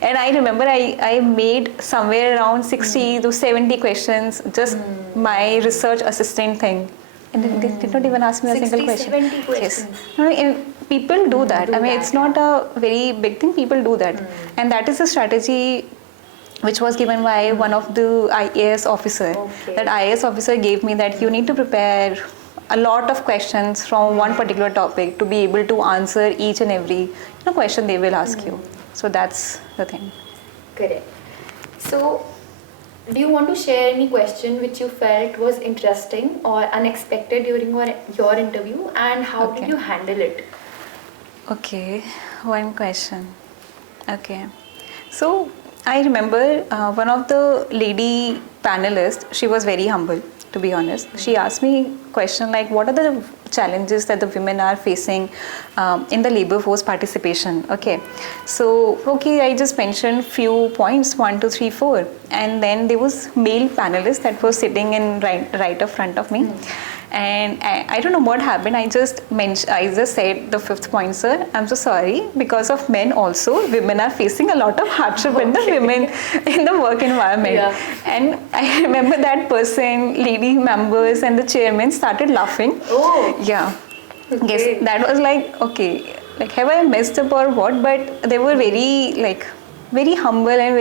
And I remember I made somewhere around 60 to 70 questions, just my research assistant thing. And they did not even ask me a single question. 70 questions. Yes. No, people do that. It's not a very big thing. People do that. And that is a strategy which was given by one of the IAS officer. Okay. That IAS officer gave me that you need to prepare a lot of questions from one particular topic to be able to answer each and every question they will ask you. So that's the thing. Correct. So, do you want to share any question which you felt was interesting or unexpected during your interview, and how did you handle it? Okay, one question. Okay, so I remember one of the lady panelists, she was very humble, to be honest. She asked me a question like, what are the challenges that the women are facing in the labor force participation? Okay, so I just mentioned few points, 1, 2, 3, 4, and then there was male panelist that was sitting in right up front of me. And I don't know what happened. I just said the 5th point, sir, I'm so sorry. Because of men also, women are facing a lot of hardship in the women in the work environment. Yeah. And I remember that person, lady members and the chairman started laughing. Oh. Yeah. Okay. Yes, that was like, okay, like have I messed up or what? But they were very humble and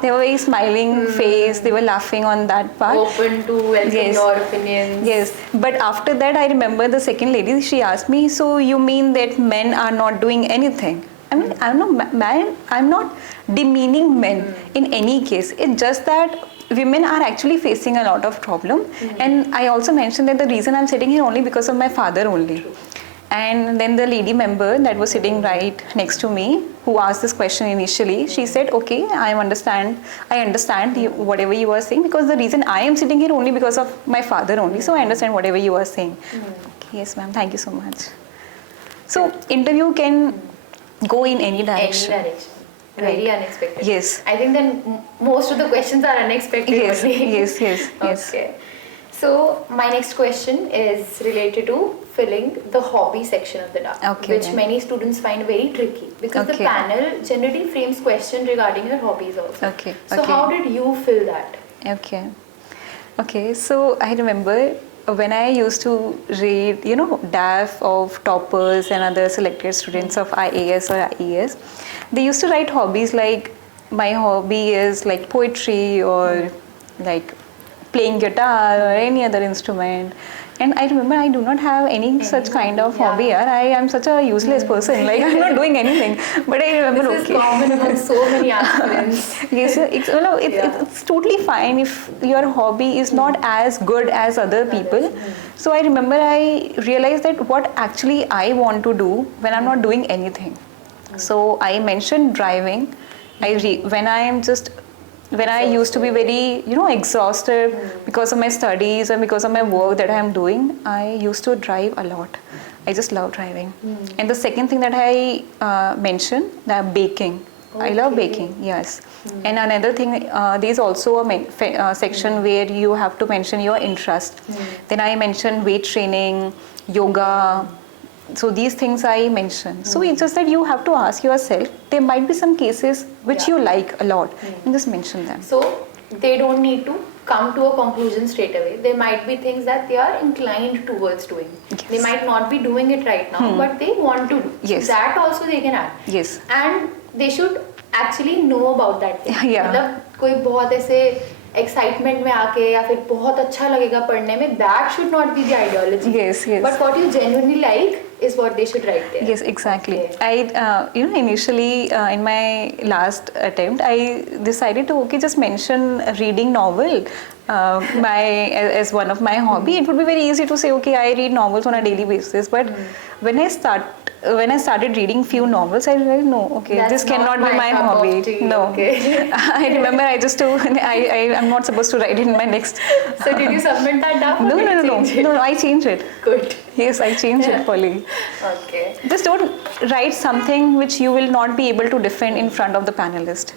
they were very smiling face. They were laughing on that part. Open to welcome your opinions. Yes, but after that I remember the second lady, she asked me, so you mean that men are not doing anything? I mean, I'm not demeaning men in any case. It's just that women are actually facing a lot of problem. And I also mentioned that the reason I'm sitting here only because of my father only. And then the lady member that was sitting right next to me, who asked this question initially, she said, okay, I understand whatever you are saying, because the reason I am sitting here only because of my father only, so I understand whatever you are saying. Okay, yes ma'am, thank you so much. So interview can go in any direction. Any direction. Very unexpected. Yes. I think then most of the questions are unexpected. Yes, only. yes. Okay. So my next question is related to filling the hobby section of the DAF, Okay, which yeah. many students find very tricky because the Okay. panel generally frames question regarding your hobbies also. Okay, So okay. how did you fill that? Okay. Okay, so I remember when I used to read, DAF of toppers and other selected students of IAS or IES, they used to write hobbies like, my hobby is like poetry or like playing guitar or any other instrument. And I remember I do not have any such kind of hobby. Yeah. I am such a useless person. Like I'm not doing anything. But I remember, This okay. is common among so many aspirants. Yes, it's totally fine if your hobby is not as good as other people. So I remember I realized that what actually I want to do when I'm not doing anything. So I mentioned driving. When I used to be very, exhausted because of my studies and because of my work that I am doing, I used to drive a lot. I just love driving. And the second thing that I mentioned, that baking. I love baking, yes. And another thing, there's also a section where you have to mention your interest. Then I mentioned weight training, yoga. So these things I mentioned. So it's just that you have to ask yourself, there might be some cases which you like a lot, and just mention them. So they don't need to come to a conclusion straight away. There might be things that they are inclined towards doing. Yes. They might not be doing it right now, but they want to do. Yes. That also they can add. Yes. And they should actually know about that thing. Yeah. मतलब कोई बहुत ऐसे excitement में आके या फिर बहुत अच्छा लगेगा पढ़ने में, that should not be the ideology. Yes, yes. But what you genuinely like is what they should write there. Yes, exactly. Okay. I, initially in my last attempt, I decided to just mention reading novel as one of my hobby. It would be very easy to say, okay, I read novels on a daily basis. But when I started reading few novels, I realized, no, okay, That's this cannot not be my my cup of hobby. tea, No. okay. I remember I'm not supposed to write it in my next. So did you submit that down? No, or did you no, change it? no, I changed it. Good. Yes, I changed it fully. Okay. Just don't write something which you will not be able to defend in front of the panelist.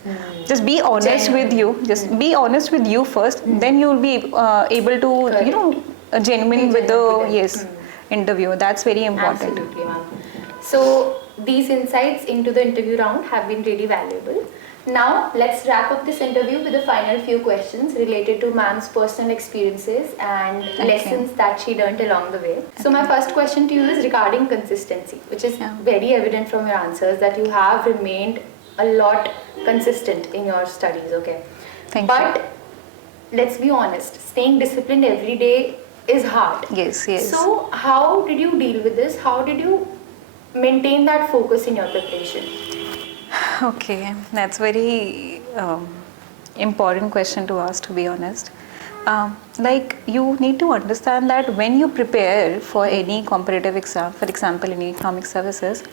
Just be honest with you. Just be honest with you first. Then you will be able to, Correct. genuine Be with the genuine with them. interview. That's very important. Absolutely, ma'am. So these insights into the interview round have been really valuable. Now let's wrap up this interview with the final few questions related to ma'am's personal experiences and lessons that she learned along the way. So my first question to you is regarding consistency, which is very evident from your answers that you have remained a lot consistent in your studies, okay? Thank you. But let's be honest, staying disciplined every day is hard. Yes, yes. So how did you deal with this? How did you maintain that focus in your preparation? Okay, that's very important question to ask, to be honest. Like you need to understand that when you prepare for any competitive exam, for example in economic services,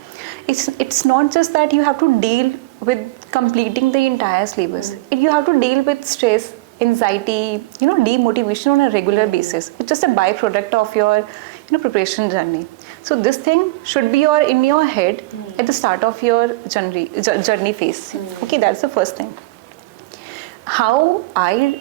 it's not just that you have to deal with completing the entire syllabus. You have to deal with stress, anxiety, demotivation on a regular basis. It's just a byproduct of your preparation journey. So this thing should be in your head at the start of your journey phase. Okay, that's the first thing. How I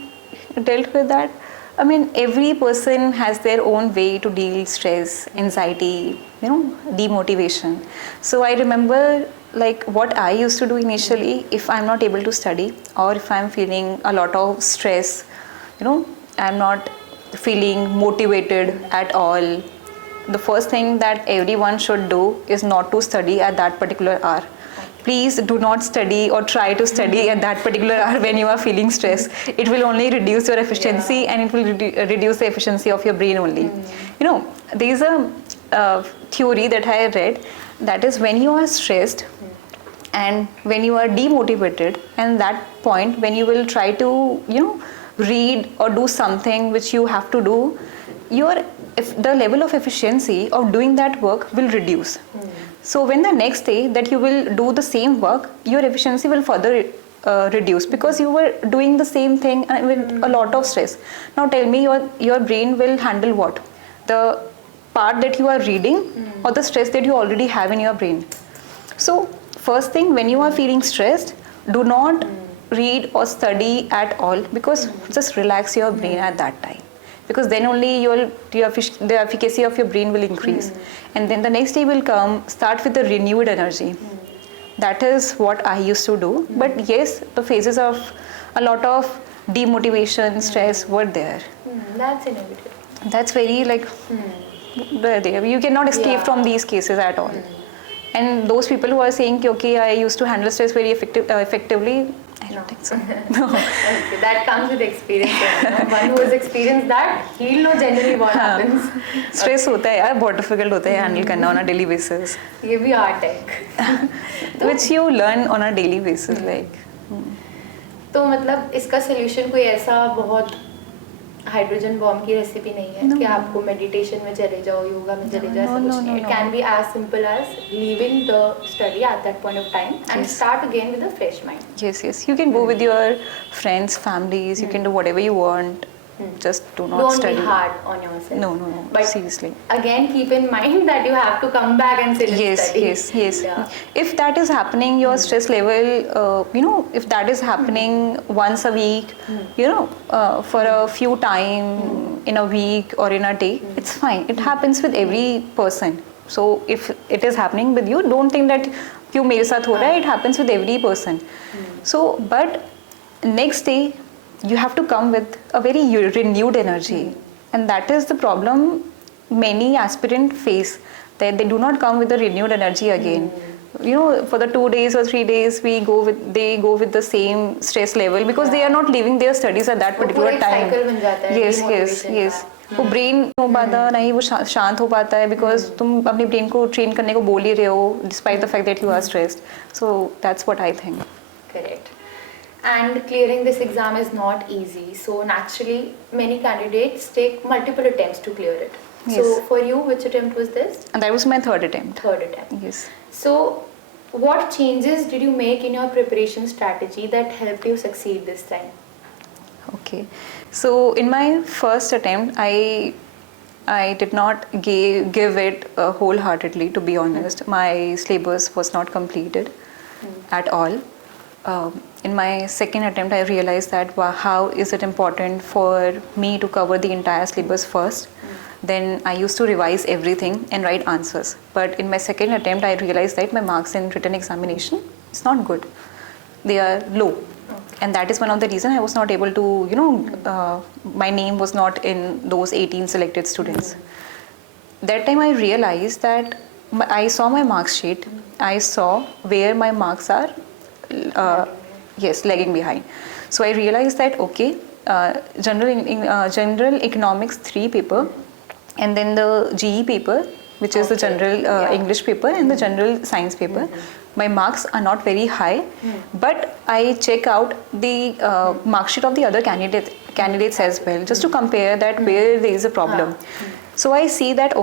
dealt with that? I mean, every person has their own way to deal stress, anxiety, demotivation. So I remember like what I used to do initially, if I'm not able to study or if I'm feeling a lot of stress, I'm not feeling motivated at all. The first thing that everyone should do is not to study at that particular hour. Please do not study or try to study at that particular hour when you are feeling stress. It will only reduce your efficiency and it will reduce the efficiency of your brain only. There is a theory that I read, that is when you are stressed and when you are demotivated, and that point when you will try to read or do something which you have to do, the level of efficiency of doing that work will reduce. So when the next day that you will do the same work, your efficiency will further reduce because you were doing the same thing with a lot of stress. Now tell me, your brain will handle what? The part that you are reading or the stress that you already have in your brain. So first thing, when you are feeling stressed, do not read or study at all, because just relax your brain at that time. because then only the efficacy of your brain will increase. And then the next day will come, start with the renewed energy. That is what I used to do. But yes, the phases of a lot of demotivation, stress were there. That's innovative. That's very like, there. You cannot escape from these cases at all. And those people who are saying, okay, I used to handle stress very effectively, I don't think so. No. Okay, that comes with experience. One who has experienced that, he'll know generally what happens. Stress होता है यार, बहुत difficult होता है handle करना on a daily basis. ये भी art है. Which you learn on a daily basis, like. तो मतलब इसका solution कोई ऐसा बहुत हाइड्रोजन बॉम्ब की रेसिपी नहीं है कि आपको मेडिटेशन में चले जाओ, योगा में चले जाओ, ऐसा कुछ नहीं. It can be as simple as leaving the study at that point of time and start again with a fresh mind. Yes. You can go with your friends, families. You can do whatever you want. Just do not study. Don't be hard on yourself. No. But seriously. Again, keep in mind that you have to come back and sit and study. Yes. Yeah. If that is happening, your stress level, if that is happening once a week, for a few time in a week or in a day, it's fine. It happens with every person. So if it is happening with you, don't think that क्यों मेरे साथ हो रहा है. It happens with every person. So, but next day, you have to come with a very renewed energy, and that is the problem many aspirants face, that they do not come with a renewed energy again. For the 2 days or 3 days they go with the same stress level because they are not leaving their studies at that particular time. cycle बन जाता है. Yes. वो brain हो पाता नहीं, वो शांत हो पाता है because तुम अपने ब्रेन को ट्रेन करने को बोल ही रहे हो despite the fact that you are stressed. So that's what I think. Correct. And clearing this exam is not easy. So naturally, many candidates take multiple attempts to clear it. Yes. So for you, which attempt was this? And that was my third attempt. Third attempt. Yes. So what changes did you make in your preparation strategy that helped you succeed this time? Okay. So in my first attempt, I did not give it wholeheartedly, to be honest. My syllabus was not completed at all. In my second attempt, I realized that how is it important for me to cover the entire syllabus first. Then I used to revise everything and write answers. But in my second attempt, I realized that my marks in written examination is not good. They are low. And that is one of the reasons I was not able to, my name was not in those 18 selected students. That time I realized that I saw my mark sheet. I saw where my marks are lagging behind. So I realized that general economics 3 paper, and then the GE paper, which is the general English paper and the general science paper. My marks are not very high, but I check out the mark sheet of the other candidates as well, just to compare that where there is a problem. So I see that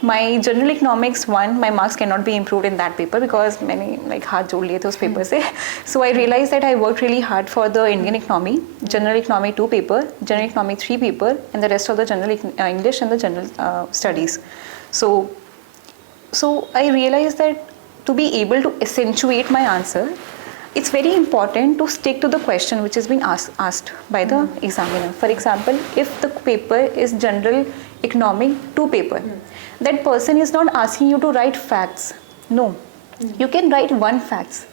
my general economics 1, my marks cannot be improved in that paper because many haath jod liye the us paper se. So I realized that I worked really hard for the Indian economy, general economy 2 paper, general economy 3 paper, and the rest of the general English and the general studies. So I realized that to be able to accentuate my answer, it's very important to stick to the question which is being asked by the examiner. For example, if the paper is general economic 2 paper, that person is not asking you to write facts. No, you can write 1 facts,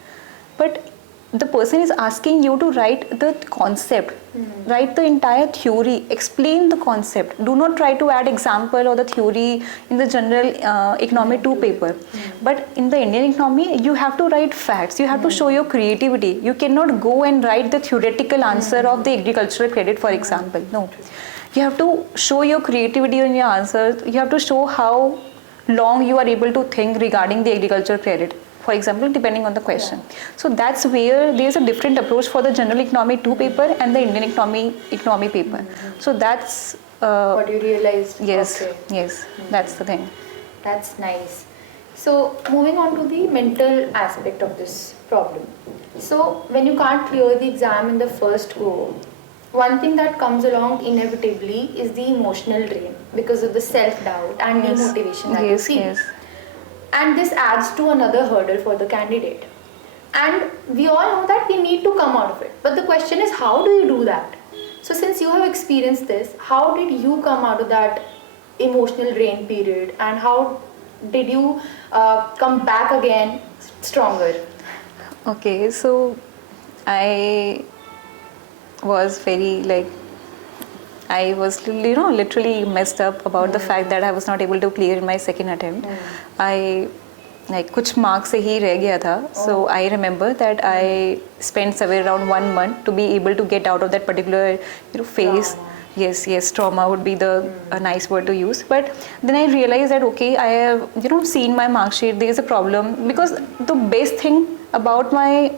but the person is asking you to write the concept, write the entire theory, explain the concept. Do not try to add example or the theory in the general economy 2 paper. But in the Indian economy, you have to write facts. You have to show your creativity. You cannot go and write the theoretical answer of the agricultural credit, for example. No. You have to show your creativity in your answers. You have to show how long you are able to think regarding the agricultural credit, for example, depending on the question. So that's where there's a different approach for the general economy 2 paper and the Indian economy paper. So that's what you realized. Yes, that's the thing. That's nice. So moving on to the mental aspect of this problem. So when you can't clear the exam in the first go, one thing that comes along inevitably is the emotional drain because of the self-doubt and demotivation that you feel. And this adds to another hurdle for the candidate. And we all know that we need to come out of it. But the question is, how do you do that? So since you have experienced this, how did you come out of that emotional drain period, and how did you come back again stronger? Okay, so I was very like I was literally messed up about the fact that I was not able to clear in my second attempt. I like कुछ marks से ही रह गया था. So I remember that I spent somewhere around 1 month to be able to get out of that particular phase. Yes, trauma would be the a nice word to use. But then I realized that okay, I have seen my mark sheet. There is a problem because the best thing about my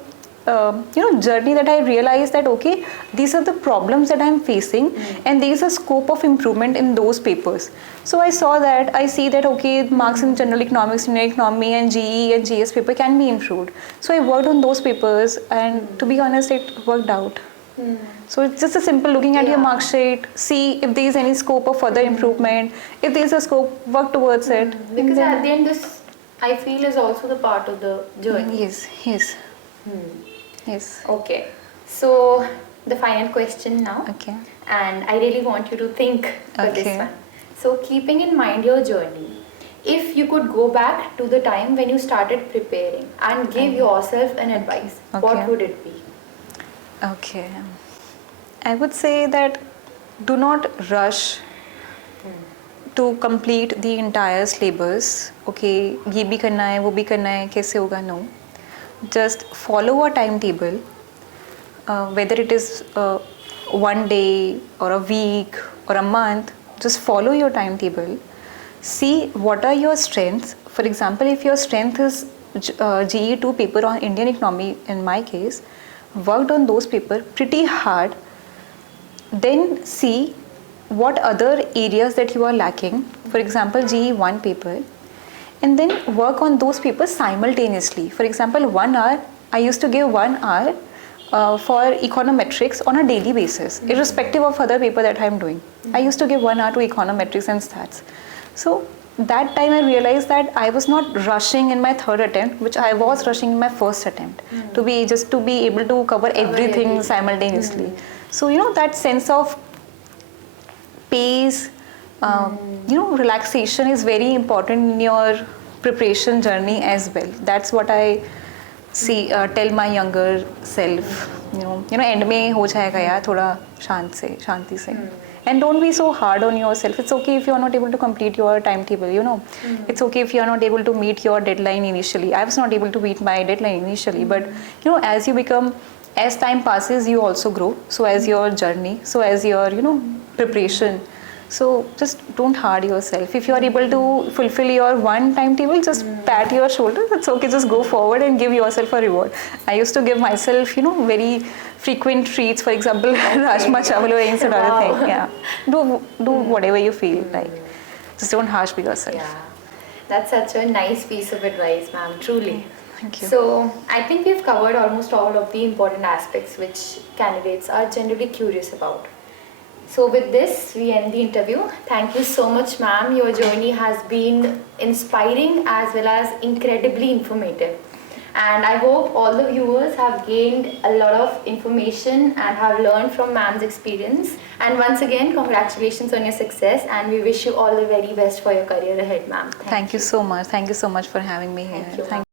journey that I realized that okay, these are the problems that I'm facing, and there is a scope of improvement in those papers. So I see that okay, marks in general economics, Indian economy, and GE and GS paper can be improved. So I worked on those papers, and to be honest, it worked out. So it's just a simple looking at your mark sheet, see if there is any scope of further improvement. If there is a scope, work towards it. Because at the end, this I feel is also the part of the journey. Yes. Okay. So the final question now. Okay. And I really want you to think for this Okay. one. So keeping in mind your journey, if you could go back to the time when you started preparing and give yourself an advice, what Okay. would it be? Okay. I would say that do not rush to complete the entire syllabus. Okay, ये भी करना है, वो भी करना है, कैसे होगा? No. Just follow a timetable, whether it is 1 day or a week or a month. Just follow your timetable. See what are your strengths. For example, if your strength is GE2 paper on Indian economy, in my case, worked on those paper pretty hard. Then see what other areas that you are lacking. For example, GE1 paper. And then work on those papers simultaneously. For example, 1 hour, I used to give 1 hour for econometrics on a daily basis, irrespective of other paper that I'm doing. I used to give 1 hour to econometrics and stats. So that time I realized that I was not rushing in my third attempt, which I was rushing in my first attempt, to be able to cover everything simultaneously. So that sense of pace, relaxation is very important in your preparation journey as well. That's what I see. Tell my younger self. End में हो जाएगा यार, थोड़ा शांति से. And don't be so hard on yourself. It's okay if you are not able to complete your timetable. It's okay if you are not able to meet your deadline initially. I was not able to meet my deadline initially, but as time passes, you also grow. So as your journey, so as your preparation. So just don't hard yourself. If you are able to fulfill your one timetable, just pat your shoulder. That's okay. Just go forward and give yourself a reward. I used to give myself, very frequent treats. For example, rajma chawal or any sort of thing. Yeah. Do whatever you feel like. Just don't harsh with yourself. Yeah. That's such a nice piece of advice, ma'am. Truly. Thank you. So I think we've covered almost all of the important aspects which candidates are generally curious about. So with this, we end the interview. Thank you so much, ma'am. Your journey has been inspiring as well as incredibly informative. And I hope all the viewers have gained a lot of information and have learned from ma'am's experience. And once again, congratulations on your success, and we wish you all the very best for your career ahead, ma'am. Thank you so much. Thank you so much for having me here. Thank you.